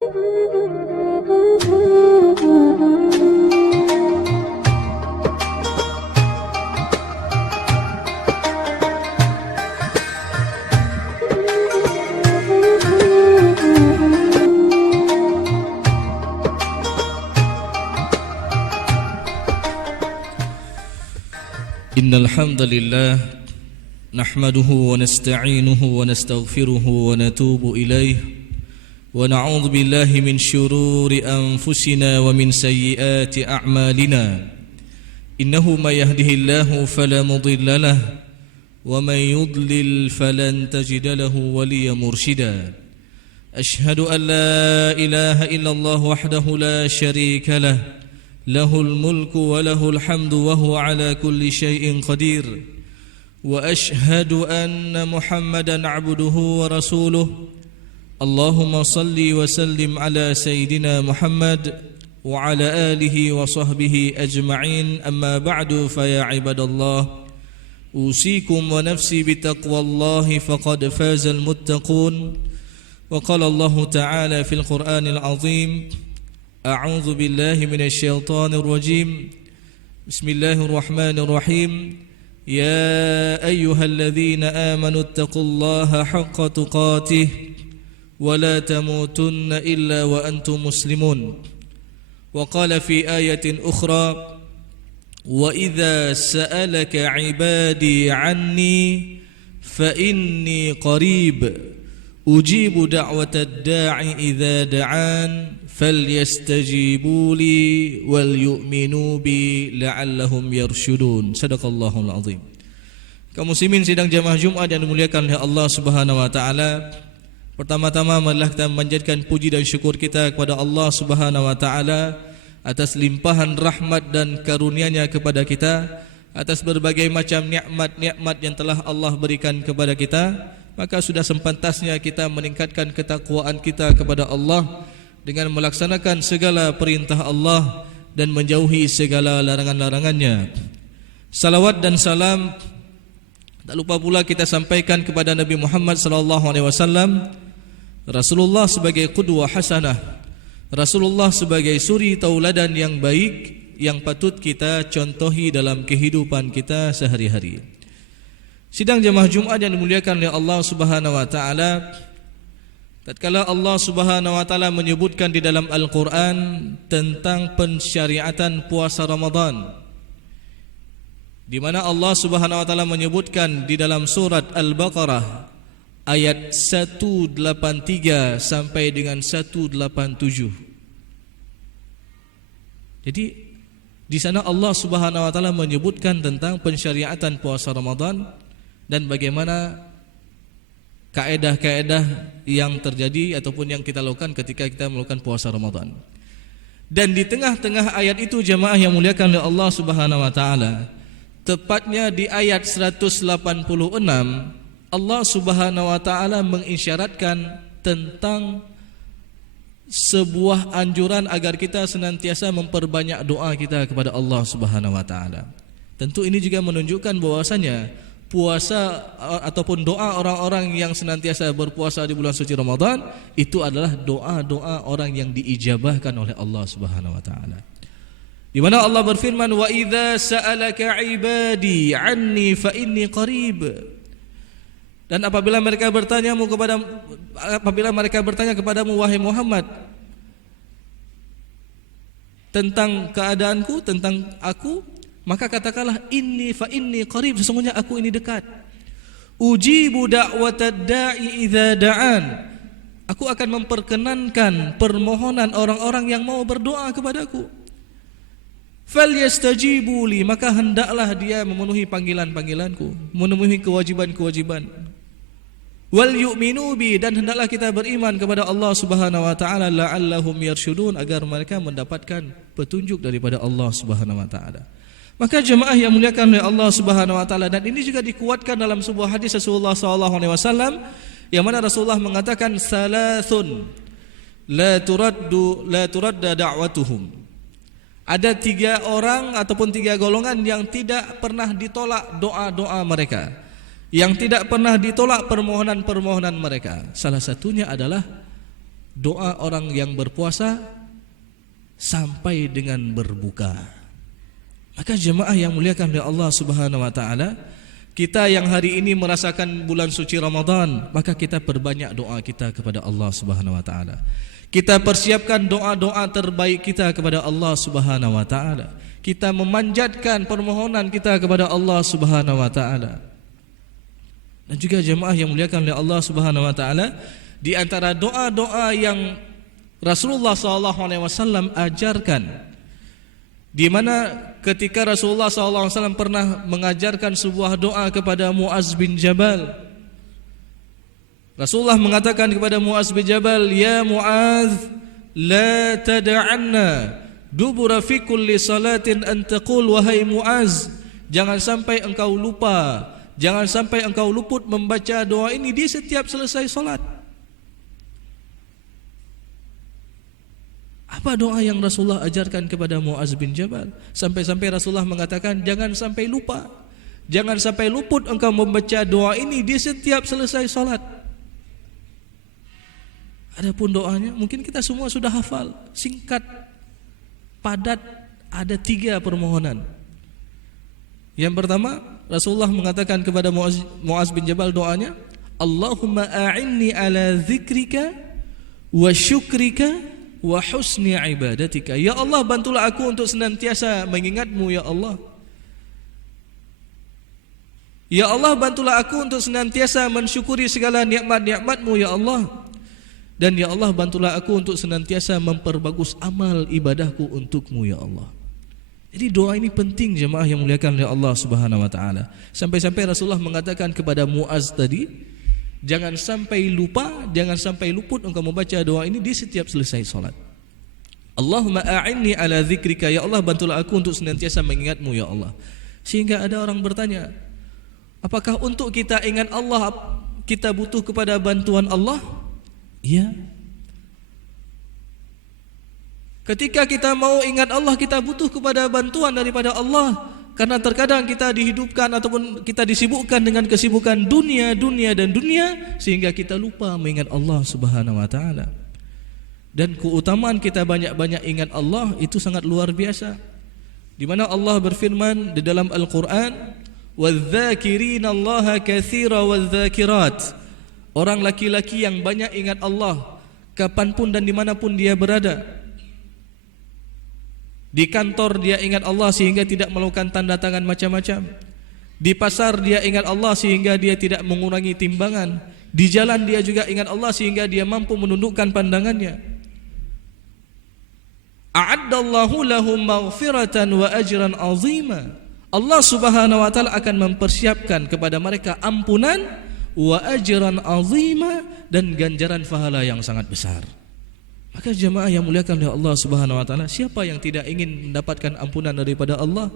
Innal hamdalillah nahmaduhu wa nasta'inuhu wa nastaghfiruhu wa natubu ilayh wa na'udzu billahi min shururi anfusina wa min sayyiati a'malina innahu may yahdihillahu fala mudilla lahu wa may yudlil falan tajida lahu waliyyan murshida ashhadu an la ilaha illallah wahdahu la sharika lahu له الملك وله الحمد وهو على كل شيء قدير وأشهد أن محمدا عبده ورسوله اللهم صل وسلم على سيدنا محمد وعلى آله وصحبه أجمعين أما بعد فيا عباد الله أوصيكم ونفسي بتقوى الله فقد فاز المتقون وقال الله تعالى في القرآن العظيم أعوذ بالله من الشيطان الرجيم بسم الله الرحمن الرحيم يا أيها الذين آمنوا اتقوا الله حق تقاته ولا تموتن إلا وأنتم مسلمون وقال في آية أخرى وإذا سألك عبادي عني فإني قريب أجيب دعوة الداعي إذا دعان فليستجيبوا لي وليؤمنوا بي لعلهم يرشدون Sadaqallahul azim. Kaum muslimin sidang jamaah Jumat yang dimuliakan oleh Allah Subhanahu wa taala. Pertama-tama marilah kita memanjatkan puji dan syukur kita kepada Allah Subhanahu wa taala atas limpahan rahmat dan karunia-Nya kepada kita, atas berbagai macam nikmat-nikmat yang telah Allah berikan kepada kita. Maka sudah sepantasnya kita meningkatkan ketakwaan kita kepada Allah dengan melaksanakan segala perintah Allah dan menjauhi segala larangan-larangannya. Salawat dan salam tak lupa pula kita sampaikan kepada Nabi Muhammad SAW, Rasulullah sebagai qudwah hasanah, Rasulullah sebagai suri tauladan yang baik yang patut kita contohi dalam kehidupan kita sehari-hari. Sidang jamaah Jumat yang dimuliakan oleh Allah Subhanahu wa taala, tatkala Allah Subhanahu wa taala menyebutkan di dalam Al-Qur'an tentang pensyariatan puasa Ramadan, di mana Allah Subhanahu wa taala menyebutkan di dalam surat Al-Baqarah ayat 183 sampai dengan 187. Jadi di sana Allah Subhanahu wa taala menyebutkan tentang pensyariatan puasa Ramadan dan bagaimana kaedah-kaedah yang terjadi ataupun yang kita lakukan ketika kita melakukan puasa Ramadan. Dan di tengah-tengah ayat itu jamaah yang muliakan oleh Allah Subhanahu wa taala, tepatnya di ayat 186, Allah Subhanahu wa taala mengisyaratkan tentang sebuah anjuran agar kita senantiasa memperbanyak doa kita kepada Allah Subhanahu wa taala. Tentu ini juga menunjukkan bahwasanya puasa ataupun doa orang-orang yang senantiasa berpuasa di bulan suci Ramadan itu adalah doa-doa orang yang diijabahkan oleh Allah Subhanahu wa taala. Di mana Allah berfirman, "Wa idza sa'alaka 'ibadi 'anni fa inni qarib." Dan apabila mereka bertanya kepadamu wahai Muhammad tentang keadaanku, tentang aku, maka katakanlah inni fa inni qarib, sesungguhnya aku ini dekat. Ujibu da'watad da'i idza da'an. Aku akan memperkenankan permohonan orang-orang yang mau berdoa kepadaku. Falyastajibu li, maka hendaklah dia memenuhi panggilan-panggilanku, memenuhi kewajiban-kewajiban. Wal yu'minu bi, dan hendaklah kita beriman kepada Allah Subhanahu wa taala la'allahum yarshudun, agar mereka mendapatkan petunjuk daripada Allah Subhanahu wa taala. Maka jemaah yang muliakan oleh Allah Subhanahu wa taala, dan ini juga dikuatkan dalam sebuah hadis Rasulullah sallallahu alaihi wasallam yang mana Rasulullah mengatakan salasun la turadda da'watuhum. Ada 3 orang ataupun 3 golongan yang tidak pernah ditolak doa-doa mereka, yang tidak pernah ditolak permohonan-permohonan mereka. Salah satunya adalah doa orang yang berpuasa sampai dengan berbuka. Maka jemaah yang muliakan oleh Allah Subhanahu wa taala, kita yang hari ini merasakan bulan suci Ramadan, maka kita perbanyak doa kita kepada Allah Subhanahu wa taala. Kita persiapkan doa-doa terbaik kita kepada Allah Subhanahu wa taala. Kita memanjatkan permohonan kita kepada Allah Subhanahu wa taala. Dan juga jemaah yang muliakan oleh Allah Subhanahu wa taala, di antara doa-doa yang Rasulullah SAW ajarkan, di mana ketika Rasulullah SAW pernah mengajarkan sebuah doa kepada Muaz bin Jabal, Rasulullah mengatakan kepada Muaz bin Jabal, "Ya Muaz, la tada'anna dubura fi kulli salatin an taqul." Wahai Muaz, jangan sampai engkau lupa, jangan sampai engkau luput membaca doa ini di setiap selesai salat. Apa doa yang Rasulullah ajarkan kepada Muaz bin Jabal? Sampai-sampai Rasulullah mengatakan, jangan sampai lupa, jangan sampai luput engkau membaca doa ini di setiap selesai salat. Adapun doanya mungkin kita semua sudah hafal, singkat, padat, ada 3 permohonan. Yang pertama, Rasulullah mengatakan kepada Muaz bin Jabal doanya, Allahumma a'inni ala dzikrika wa syukrika wa husni ibadatika. Ya Allah, bantulah aku untuk senantiasa mengingatmu ya Allah. Ya Allah, bantulah aku untuk senantiasa mensyukuri segala nikmat-nikmatmu ya Allah. Dan ya Allah, bantulah aku untuk senantiasa memperbagus amal ibadahku untukmu ya Allah. Jadi doa ini penting jemaah yang muliakan oleh Allah Subhanahu wa taala. Sampai-sampai Rasulullah mengatakan kepada Muaz tadi, jangan sampai lupa, jangan sampai luput engkau membaca doa ini di setiap selesai salat. Allahumma a'inni ala dzikrika, ya Allah, bantulah aku untuk senantiasa mengingatmu ya Allah. Sehingga ada orang bertanya, apakah untuk kita ingat Allah kita butuh kepada bantuan Allah? Ya. Ketika kita mau ingat Allah, kita butuh kepada bantuan daripada Allah. Karena terkadang kita dihidupkan ataupun kita disibukkan dengan kesibukan dunia sehingga kita lupa mengingat Allah Subhanahu wa taala. Dan keutamaan kita banyak-banyak ingat Allah itu sangat luar biasa. Di mana Allah berfirman di dalam Al-Qur'an, "Wadz-dzakirinallaha katsiran wadz-dzakirat." Orang laki-laki yang banyak ingat Allah kapanpun dan dimanapun dia berada. Di kantor dia ingat Allah sehingga tidak melakukan tanda tangan macam-macam. Di pasar dia ingat Allah sehingga dia tidak mengurangi timbangan. Di jalan dia juga ingat Allah sehingga dia mampu menundukkan pandangannya. A'addallahu lahum maghfiratan wa ajran 'azima. Allah Subhanahu wa taala akan mempersiapkan kepada mereka ampunan wa ajran 'azima, dan ganjaran pahala yang sangat besar. Maka jemaah yang muliakan oleh Allah Subhanahu wa taala, siapa yang tidak ingin mendapatkan ampunan daripada Allah?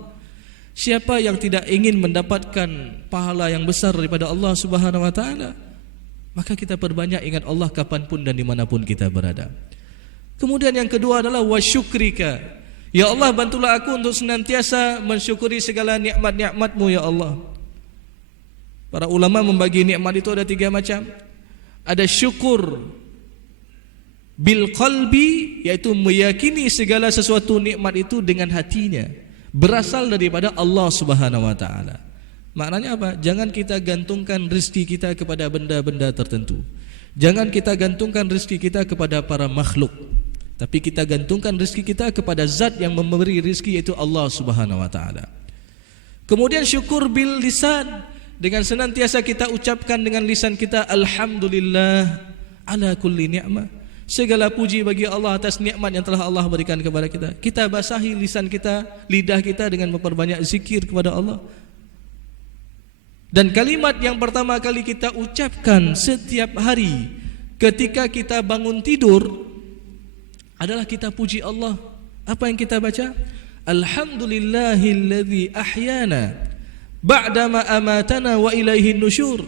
Siapa yang tidak ingin mendapatkan pahala yang besar daripada Allah Subhanahu wa taala? Maka kita perbanyak ingat Allah kapanpun dan dimanapun kita berada. Kemudian yang kedua adalah wasyukrika. Ya Allah, bantulah aku untuk senantiasa mensyukuri segala nikmat-nikmat-Mu ya Allah. Para ulama membagi nikmat itu ada 3 macam. Ada syukur bil qalbi, yaitu meyakini segala sesuatu nikmat itu dengan hatinya, berasal daripada Allah Subhanahu wa taala. Maknanya apa? Jangan kita gantungkan rezeki kita kepada benda-benda tertentu. Jangan kita gantungkan rezeki kita kepada para makhluk. Tapi kita gantungkan rezeki kita kepada zat yang memberi rezeki, yaitu Allah Subhanahu wa taala. Kemudian syukur bil lisan, dengan senantiasa kita ucapkan dengan lisan kita, alhamdulillah ala kulli ni'mah. Segala puji bagi Allah atas nikmat yang telah Allah berikan kepada kita. Kita basahi lisan kita, lidah kita dengan memperbanyak zikir kepada Allah. Dan kalimat yang pertama kali kita ucapkan setiap hari ketika kita bangun tidur adalah kita puji Allah. Apa yang kita baca? Alhamdulillahilladzi ahyana ba'dama amatana wa ilaihin nusyur.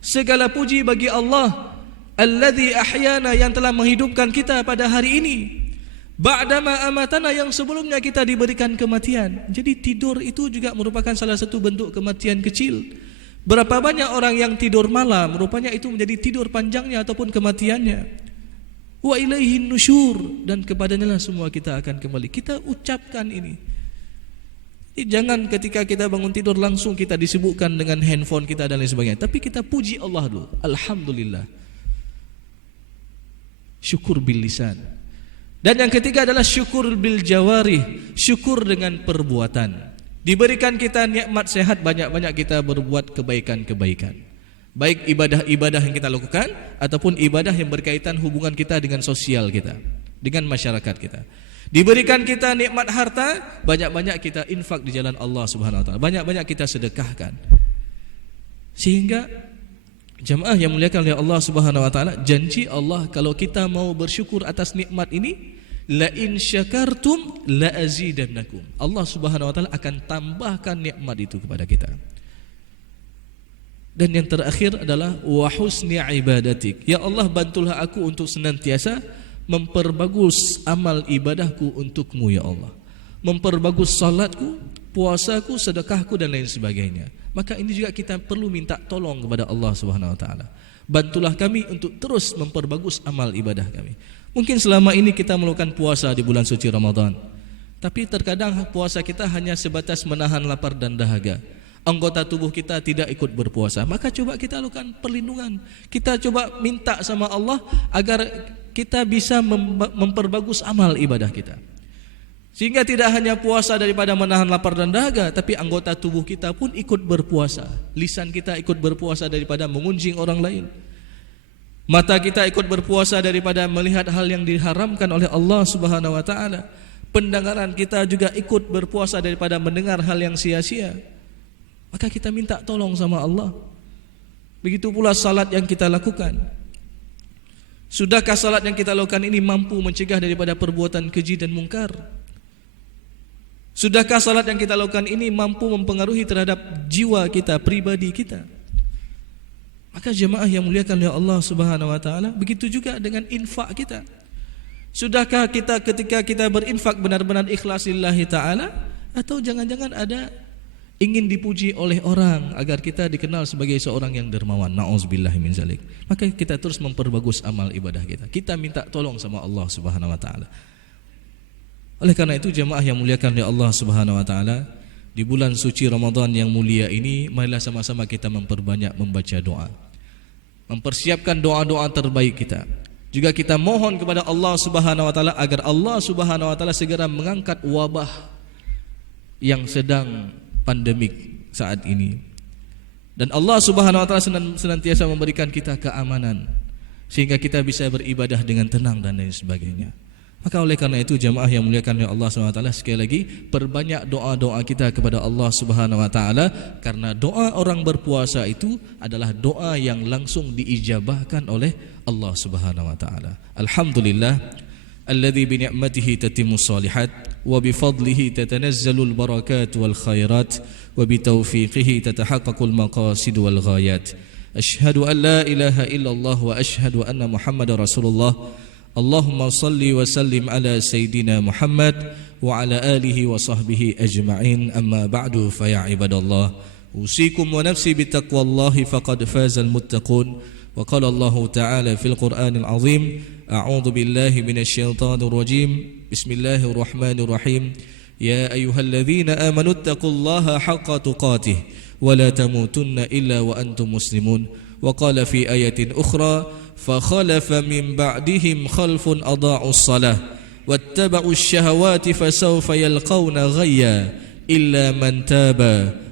Segala puji bagi Allah, alladzi ahyana, yang telah menghidupkan kita pada hari ini, ba'dama amatana, yang sebelumnya kita diberikan kematian. Jadi tidur itu juga merupakan salah satu bentuk kematian kecil. Berapa banyak orang yang tidur malam, rupanya itu menjadi tidur panjangnya ataupun kematiannya. Wa ilaihin nusyur, dan kepadanya lah semua kita akan kembali. Kita ucapkan ini. Jangan ketika kita bangun tidur langsung kita disibukkan dengan handphone kita dan lain sebagainya, tapi kita puji Allah dulu. Alhamdulillah. Syukur bil lisan. Dan yang ketiga adalah syukur bil jawarih, syukur dengan perbuatan. Diberikan kita nikmat sehat, banyak-banyak kita berbuat kebaikan-kebaikan. Baik ibadah-ibadah yang kita lakukan ataupun ibadah yang berkaitan hubungan kita dengan sosial kita, dengan masyarakat kita. Diberikan kita nikmat harta, banyak-banyak kita infak di jalan Allah Subhanahu wa taala. Banyak-banyak kita sedekahkan. Sehingga jamaah yang muliakan oleh Allah Subhanahu wa taala, janji Allah kalau kita mau bersyukur atas nikmat ini, la in syakartum la azidannakum. Allah Subhanahu wa taala akan tambahkan nikmat itu kepada kita. Dan yang terakhir adalah wa husni ibadatik. Ya Allah, bantulah aku untuk senantiasa memperbagus amal ibadahku untukmu ya Allah. Memperbagus salatku, puasaku, sedekahku dan lain sebagainya. Maka ini juga kita perlu minta tolong kepada Allah Subhanahu wa taala. Bantulah kami untuk terus memperbagus amal ibadah kami. Mungkin selama ini kita melakukan puasa di bulan suci Ramadan, tapi terkadang puasa kita hanya sebatas menahan lapar dan dahaga. Anggota tubuh kita tidak ikut berpuasa. Maka coba kita lakukan perlindungan. Kita coba minta sama Allah agar kita bisa memperbagus amal ibadah kita. Sehingga tidak hanya puasa daripada menahan lapar dan dahaga, tapi anggota tubuh kita pun ikut berpuasa. Lisan kita ikut berpuasa daripada mengunjing orang lain. Mata kita ikut berpuasa daripada melihat hal yang diharamkan oleh Allah Subhanahu wa taala. Pendengaran kita juga ikut berpuasa daripada mendengar hal yang sia-sia. Maka kita minta tolong sama Allah. Begitu pula salat yang kita lakukan. Sudahkah salat yang kita lakukan ini mampu mencegah daripada perbuatan keji dan mungkar? Sudahkah salat yang kita lakukan ini mampu mempengaruhi terhadap jiwa kita, pribadi kita? Maka jemaah yang muliakan oleh Allah Subhanahu wa taala, begitu juga dengan infak kita. Sudahkah kita ketika kita berinfak benar-benar ikhlas lillahi taala, atau jangan-jangan ada ingin dipuji oleh orang agar kita dikenal sebagai seorang yang dermawan? Nauzubillahi min zalik. Maka kita terus memperbagus amal ibadah kita. Kita minta tolong sama Allah Subhanahu wa taala. Oleh karena itu jemaah yang muliakan oleh Allah Subhanahu wa taala, di bulan suci Ramadan yang mulia ini, marilah sama-sama kita memperbanyak membaca doa. Mempersiapkan doa-doa terbaik kita. Juga kita mohon kepada Allah Subhanahu wa taala agar Allah Subhanahu wa taala segera mengangkat wabah yang sedang pandemik saat ini. Dan Allah Subhanahu wa taala senantiasa memberikan kita keamanan sehingga kita bisa beribadah dengan tenang dan lain sebagainya. Maka oleh karena itu jemaah yang muliakan oleh Allah Subhanahu wa taala, sekali lagi perbanyak doa-doa kita kepada Allah Subhanahu wa taala, karena doa orang berpuasa itu adalah doa yang langsung diijabahkan oleh Allah Subhanahu wa taala. Alhamdulillah alladzi bi ni'matihi tatimmus shalihat wa bi fadlihi tatanazzalul barakat wal khairat wa bi taufiqihi tatahaqqaqul maqasid wal ghayat. Asyhadu an la ilaha illallah wa asyhadu anna Muhammadar Rasulullah. Allahumma salli wa sallim ala Sayyidina Muhammad wa ala alihi wa sahbihi ajma'in. Amma ba'du, fa ya ibadallah, usikum wa nafsi bitaqwallahi faqad fazal muttaqun. Wa qala Allah ta'ala fil Qur'anil azim, a'udzu billahi minasy syaithanir rajim. Bismillahirrahmanirrahim. Ya ayyuhalladzina amanu taqullaha haqqa tuqatih wa la tamutunna illa wa antum muslimun. Wa qala fi ayatin ukhra, فخلف من بعدهم خلف أضاعوا الصلاة واتبعوا الشهوات فسوف يلقون غيا إلا من تاب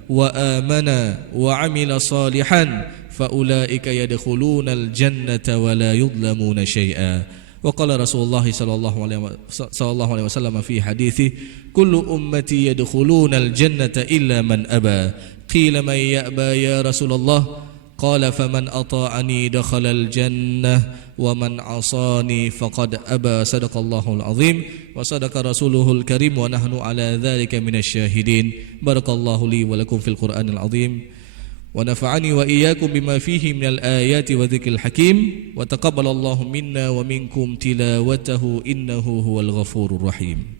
وآمن وعمل صالحا فأولئك يدخلون الجنة ولا يظلمون شيئا. وقال رسول الله صلى الله عليه وسلم في حديثه كل أمتي يدخلون الجنة إلا من أبى. قيل من يأبى يا رسول الله؟ قال فمن أطاعني دخل الجنة ومن عصاني فقد أبى. صدق الله العظيم وصدق رسوله الكريم ونحن على ذلك من الشاهدين. بارك الله لي ولكم في القرآن العظيم ونفعني وإياكم بما فيه من الآيات وذكر الحكيم وتقبل الله منا ومنكم تلاوته إنه هو الغفور الرحيم.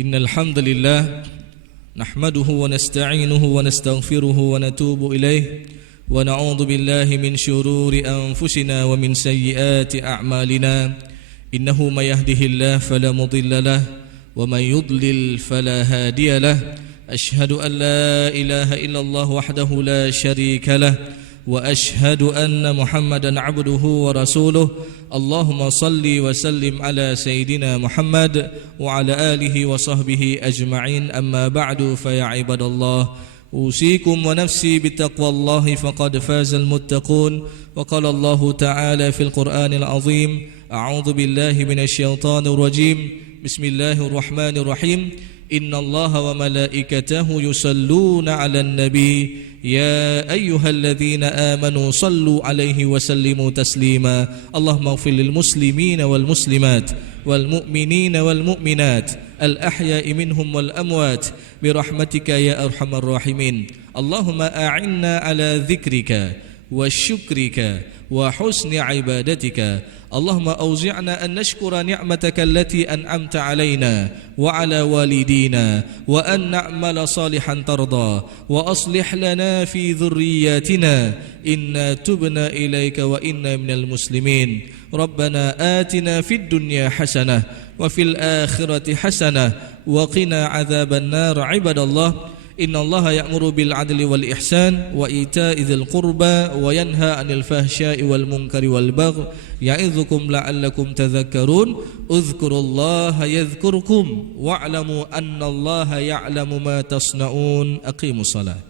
Innal hamdalillah nahmaduhu wa nasta'inuhu wa nastaghfiruhu wa natubu ilayh wa na'udzu billahi min shururi anfusina wa min sayyiati a'malina innahu may yahdihillahu fala mudilla lahu wa may yudlil fala hadiya lahu ashhadu an la ilaha illallah wahdahu la sharika lahu wa ashhadu anna Muhammadan 'abduhu wa rasuluh. Allahumma salli wa sallim ala sayyidina Muhammad wa ala alihi wa sahbihi ajma'in. Amma ba'du, fa ya ibadallah, usikum wa nafsi bittaqwallahi faqad fazal muttaqun. Wa qala Allah ta'ala fil Qur'anil azim, a'udzu billahi minasy syaithanir rajim. Bismillahirrahmanirrahim. Innallaha wa malaikatahu yusalluna 'alan nabi ya ayyuhalladzina amanu sallu 'alaihi wa sallimu taslima. Allahumma ighfir lil muslimina wal muslimat wal mu'minina wal mu'minat al ahya'i minhum wal amwat bi rahmatika ya arhamar rahimin. Allahumma a'inna 'ala dzikrika wa syukrika wa husni ibadatika. Allahumma awzi'na an nashkura ni'mataka allati an'amta alaina wa ala walidina wa an na'mala salihan tarda wa aslih lana fi dhurriyyatina inna tubna ilayka wa inna minal muslimin. Rabbana atina fid dunya hasanah wa fil akhirati hasanah wa qina adzaban nar. Ibadallah, innallaha ya'muru bil 'adli wal ihsan wa ita'i dzil qurba wa yanha 'anil fahsya'i wal munkari wal baghi ya'idzukum la'allakum tadhakkarun. Udhkurullaha yadhkurkum wa'lamu annallaha ya'lamu ma tasna'un. Aqimus shalah.